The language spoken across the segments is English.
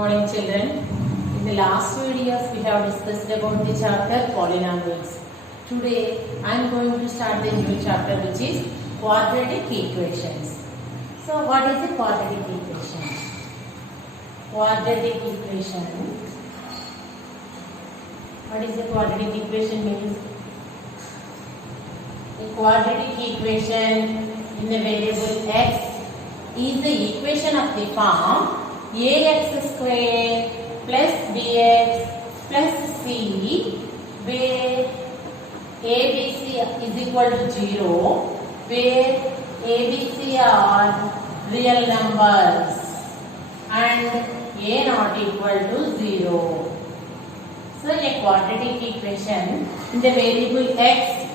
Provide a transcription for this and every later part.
Morning children. In the last videos we have discussed about the chapter polynomials. Today I am going to start the new chapter which is quadratic equations. So what is the quadratic equation? Quadratic equation. What is the quadratic equation means? The quadratic equation in the variable x is the equation of the form ax square plus bx plus c where abc is equal to 0, where abc are real numbers and a not equal to 0. So a quadratic equation in the variable x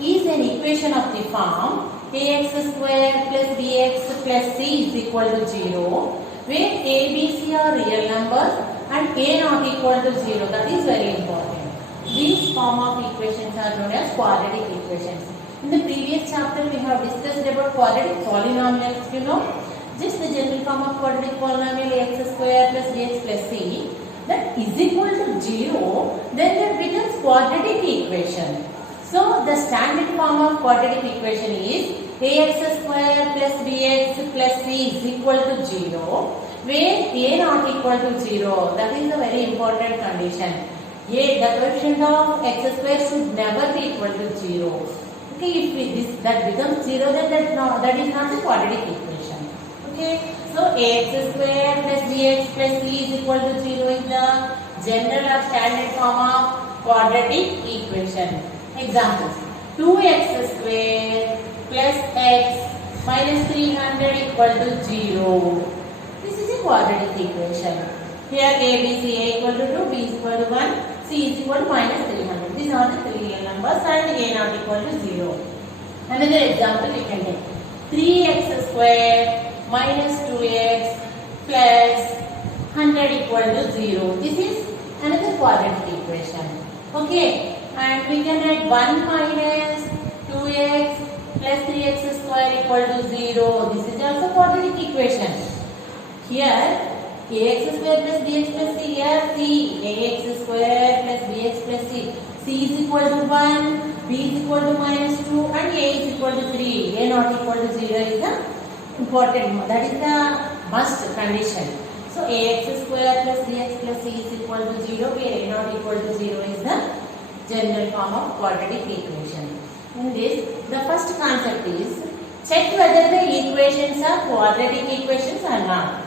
is an equation of the form ax square plus bx plus c is equal to 0, where a, b, c are real numbers and a not equal to 0. That is very important. These form of equations are known as quadratic equations. In the previous chapter we have discussed about quadratic polynomials. You know, just the general form of quadratic polynomial ax square plus bx plus c that is equal to 0, then that becomes quadratic equation. So the standard form of quadratic equation is ax square plus bx plus c is equal to 0, where a not equal to 0. That is a very important condition. The coefficient of x square should never be equal to 0. Okay, if that becomes 0, then that is not the quadratic equation. Okay, so ax square plus bx plus c is equal to 0 is the general or standard form of quadratic equation. Examples: 2x square plus x minus 300 equal to 0. This is a quadratic equation. Here a, b, c, a equal to 2, b is equal to 1, c is equal to minus 300. These are the three real numbers and a not equal to 0. Another example we can take: 3x square minus 2x plus 100 equal to 0. This is another quadratic equation. Okay. And we can add 1 minus 2x plus 3x square equal to 0. This is also quadratic equation. Here ax square plus bx plus c. Here c ax square plus bx plus c. C is equal to 1, b is equal to minus 2 and a is equal to 3. A not equal to 0 is the important. That is the must condition. So ax square plus bx plus c is equal to 0, where a not equal to 0 is the general form of quadratic equation. In this, the first concept is check whether the equations are quadratic equations or not.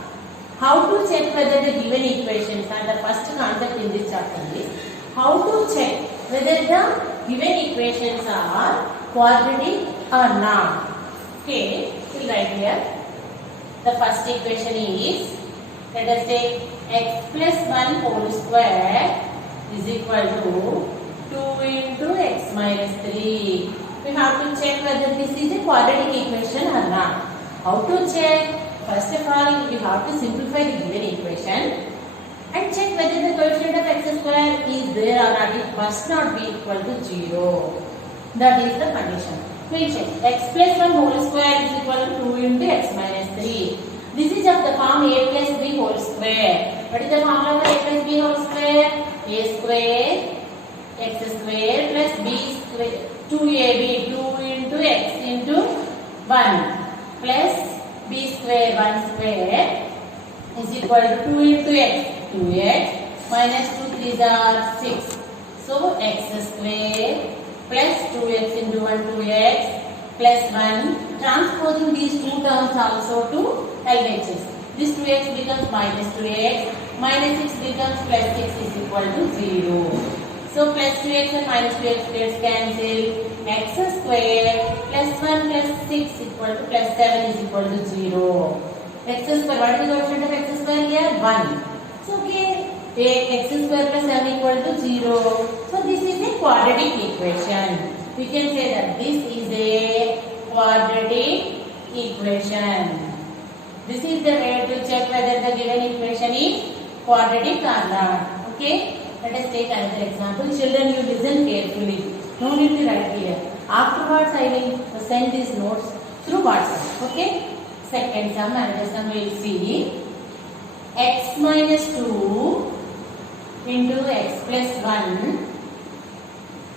How to check whether the given equations, and the first concept in this chapter is how to check whether the given equations are quadratic or not. Okay, we'll write here. The first equation is, let us take x plus 1 whole square is equal to 2 into x minus 3. We have to check whether this is a quadratic equation or not. How to check? First of all, we have to simplify the given equation and check whether the coefficient of x square is there or not. It must not be equal to 0. That is the condition. We check x plus 1 whole square is equal to 2 into x minus 3. This is of the form a plus b whole square. What is the formula for a plus b whole square? A square x square plus b square 2ab 2 into x into 1 plus b square 1 square is equal to 2 into x 2x minus 2 3s are 6. So x square plus 2x into 1 2x plus 1, transposing these two terms also to LHS. This 2x becomes minus 2x, minus 6 becomes plus 6 is equal to 0. So plus 2x and minus 2x gets cancelled. X square plus 1 plus 6 equal to plus 7 is equal to 0. X square, what is the coefficient of x square here? 1. So okay, x square plus 7 equal to 0. So this is a quadratic equation. We can say that this is a quadratic equation. This is the way to check whether the given equation is quadratic or not. Okay. Let us take another example. Children, you listen carefully. No need to write here. Afterwards, I will send these notes through WhatsApp. Okay. Second sum, another sum we will see. x minus 2 into x plus 1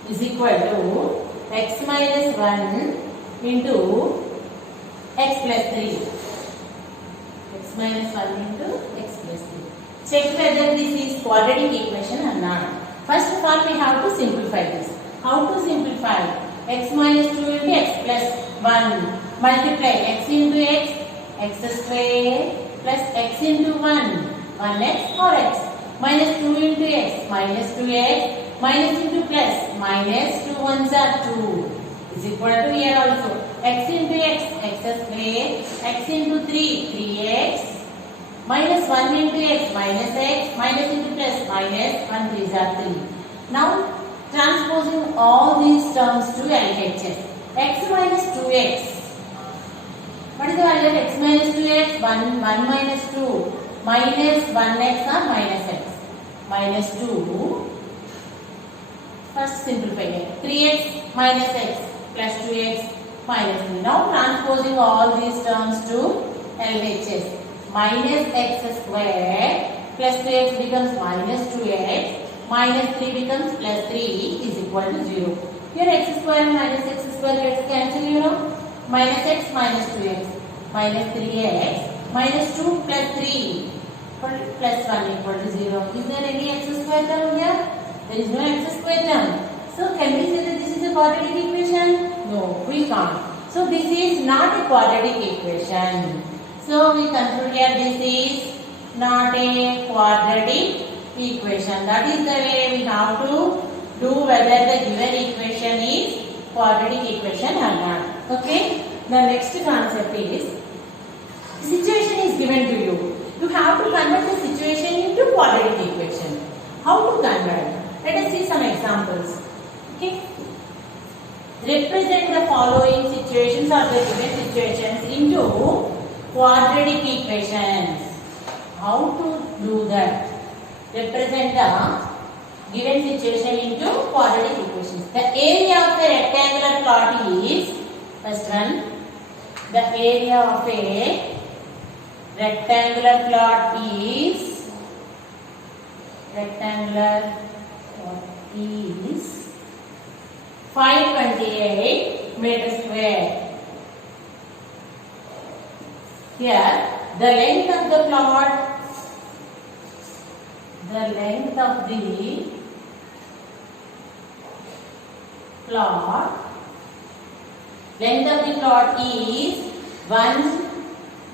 is equal to x minus 1 into x plus 3. X minus 1 into x plus 3. Check whether this is quadratic equation or not. First of all, we have to simplify this. How to simplify? X minus 2 into x plus 1. Multiply x into x, x square plus x into 1, 1x or x. Minus 2 into x, minus 2x, minus into plus, minus 2 ones are 2 is equal to here also x into x, x square, x into 3, 3x, minus 1 into x, minus into plus, minus 1 3s are 3. Now transposing all these terms to LHS. X minus 2x. What is the value of x minus 2x? 1 minus 2 minus 1x or minus x. Minus 2. First simplify it. 3x minus x plus 2x minus 3. Now transposing all these terms to LHS. Minus x square plus 2x becomes minus 2x. Minus 3 becomes plus 3 is equal to 0. Here x square and minus x square gets cancelled, you know. Minus x minus 2x minus 3x minus 2 plus 3 plus 1 equal to 0. Is there any x square term here? There is no x square term. So can we say that this is a quadratic equation? No, we can't. So this is not a quadratic equation. So we conclude here this is not a quadratic equation. That is the way we have to do whether the given equation is quadratic equation or not. Okay. The next concept is situation is given to you. You have to convert the situation into quadratic equation. How to convert? Let us see some examples. Okay. Represent the following situations or the given situations into quadratic equations. How to do that? Represent the given situation into quadratic equations. The area of the rectangular plot is, first one, the area of a rectangular plot is 528 meters square. Here the length of the plot is 1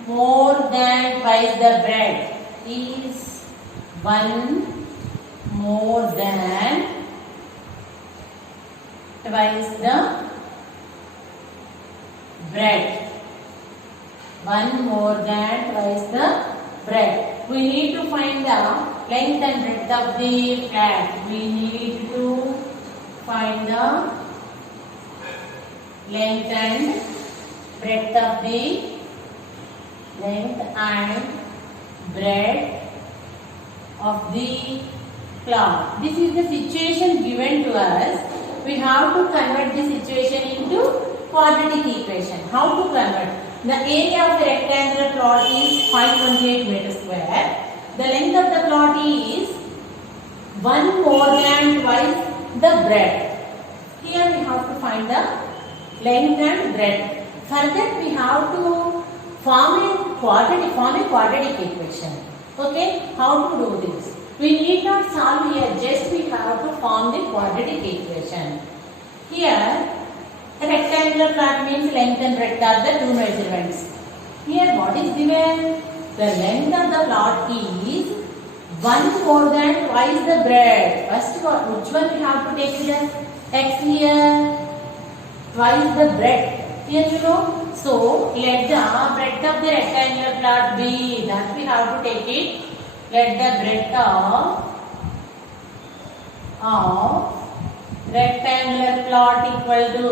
more than twice the breadth. Is 1 more than twice the breadth. 1 more than twice the breadth. We need to find the length and breadth of the flat. We need to find the length and breadth of the plot. This is the situation given to us. We have to convert the situation into quadratic equation. How to convert? The area of the rectangular plot is 528 meters square. The length of the plot is 1 more than twice the breadth. Here we have to find the length and breadth. For that we have to form a quadratic equation. Okay, how to do this? We need not solve here, just we have to form the quadratic equation. Here, the rectangular plot means length and breadth are the two measurements. Here, what is given? The length of the plot is 1 more than twice the breadth. First, which one we have to take it as x here? Twice the breadth. Here you know. So, let the breadth of the rectangular plot be, that we have to take it. Let the breadth of rectangular plot equal to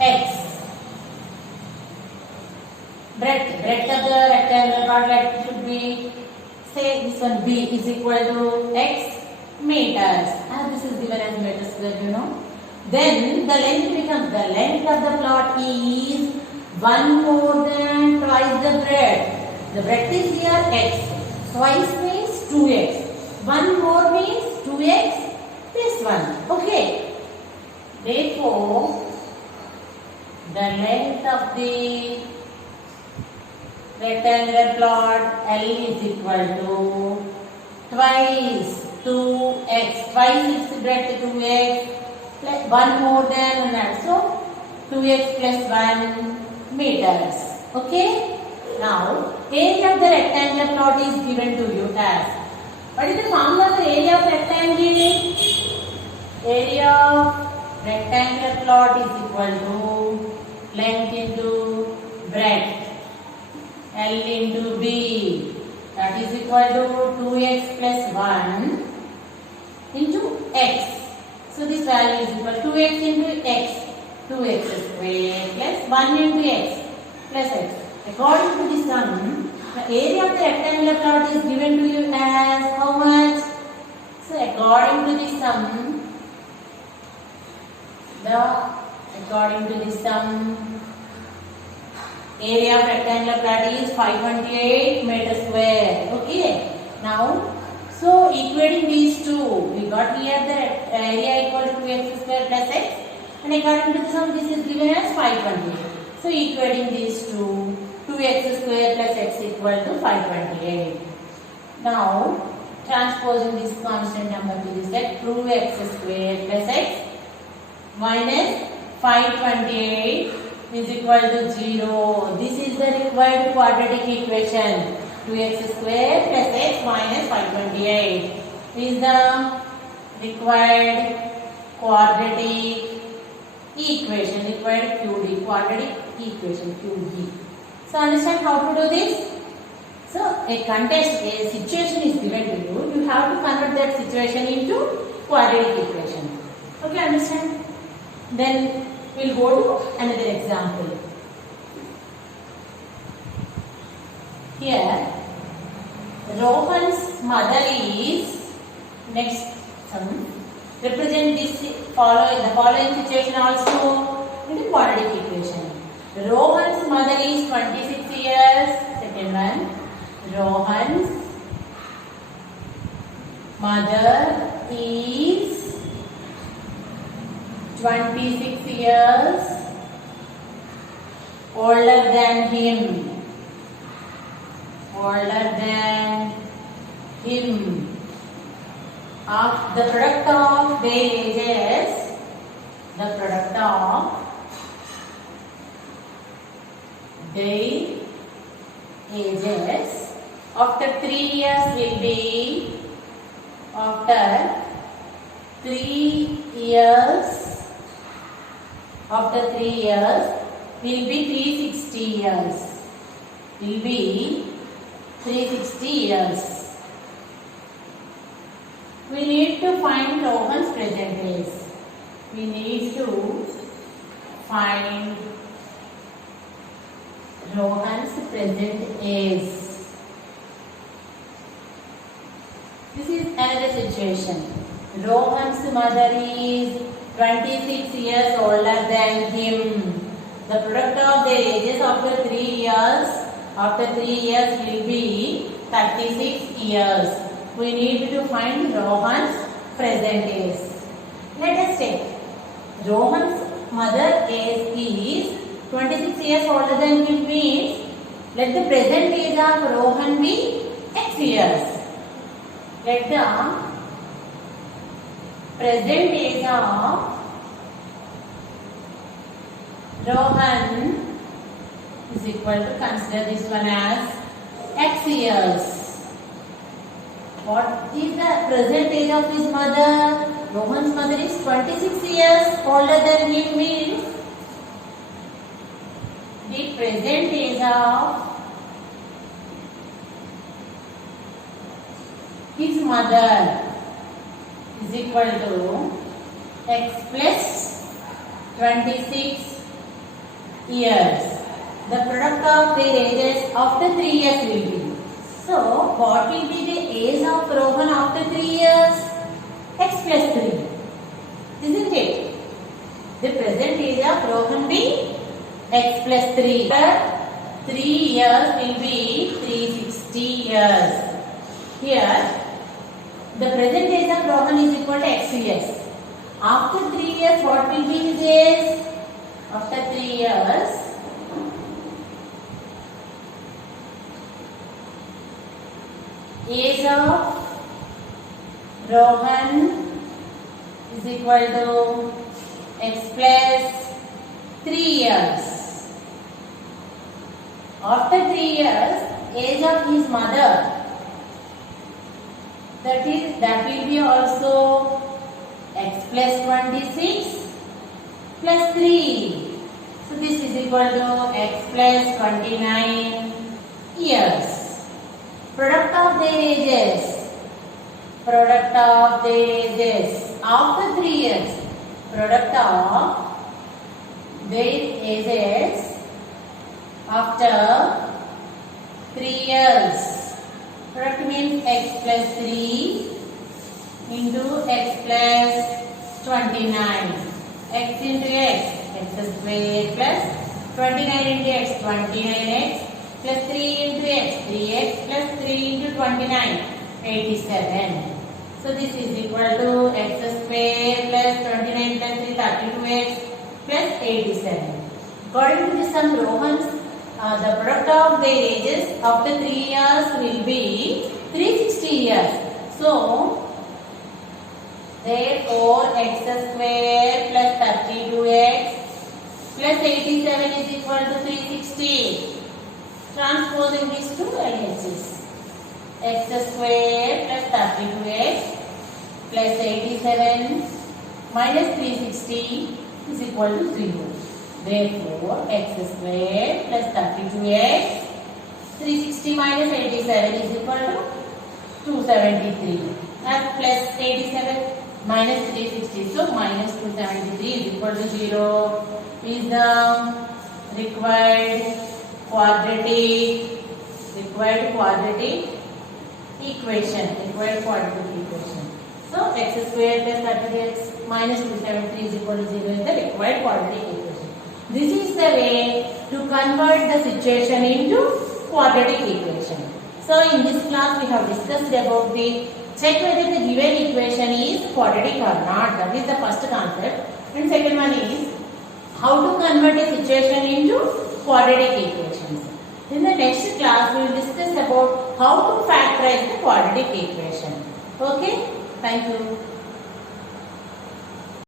x. Breadth of the rectangular plot, like should be, say this one b is equal to x meters. And this is given as meters square, you know. Then the length becomes, the length of the plot is 1 more than twice the breadth. The breadth is here x. Twice means 2x. One more means 2x plus 1. Okay. Therefore, the length of the rectangular plot L is equal to twice 2x. Twice its breadth 2x. Plus 1 more than that. So, 2x plus 1 meters. Okay. Now, area of the rectangular plot is given to you as. What is the formula for area of rectangle? Area of rectangular plot is equal to length into breadth. L into B. That is equal to 2x plus 1 into x. So, this value is equal to 2x into x. 2x square plus 1 into x plus x. According to the sum, the area of the rectangular plot is given to you as how much? So, according to the sum, area of rectangular plot is 528 meter square. Okay. Now, so equating these two, we got here the area equal to 2x square plus x, and according to the sum, this is given as 528. So, equating these two, 2x square plus x equal to 528. Now, transposing this constant number to this, like 2x square plus x minus 528 is equal to 0. This is the required quadratic equation. 2x square plus x minus 528 is the required quadratic equation, required QD, quadratic equation, QD. So, understand how to do this? So, a contest, a situation is given to you. You have to convert that situation into quadratic equation. Okay, understand? Then, we will go to another example. Here, Rohan's mother is, next sum, represent the following situation also in the quadratic equation. Rohan's mother is 26 years. Second one, Rohan's mother is 26 years older than him. Of the product of their ages, after 3 years will be, after 3 years will be 360 years. Will be 360 years. We need to find Rohan's present age. We need to find Rohan's present age. This is another situation. Rohan's mother is 26 years older than him. The product of their ages after 3 years will be 36 years. We need to find Rohan's present age. Let us take Rohan's mother age is 26 years older than him means let the present age of Rohan be x years. Let the present age of Rohan is equal to, consider this one as x years. What is the present age of his mother? Rohan's mother is 26 years older than him means the present age of his mother is equal to x plus 26 years. The product of their ages after 3 years will be. So, what will be the age of Rohan after 3 years? X plus 3. Isn't it? The present age of Rohan be x plus 3. 3 years will be 360 years. Here, the present age of Rohan is equal to x years. After 3 years, what will be his age? After 3 years, age of Rohan is equal to x plus 3 years. After 3 years, age of his mother, that will be also x plus 26 plus 3. So this is equal to x plus 29 years. Product of their ages. Product of their ages. After 3 years, product of their ages after 3 years. Product means x plus 3 into x plus 29. X into x, x square plus 29 into x, 29x plus 3 into x, 3x plus 3 into 29, 87. So this is equal to x square plus 29 plus 3, 32x plus 87. According to the sum, Rohan's the product of their ages after 3 years will be 360 years. So, therefore, x square plus 32x plus 87 is equal to 360. Transposing these two LHS. X square plus 32x plus 87 minus 360 is equal to 0. Therefore, x square plus 32x, 360 minus 87 is equal to 273. That plus 87 minus 360. So, minus 273 is equal to 0 is the required quadratic equation. So, x square plus 32x minus 273 is equal to 0 is the required quadratic equation. This is the way to convert the situation into quadratic equation. So, in this class we have discussed about the check whether the given equation is quadratic or not. That is the first concept. And second one is how to convert a situation into quadratic equations. In the next class we will discuss about how to factorize the quadratic equation. Okay? Thank you.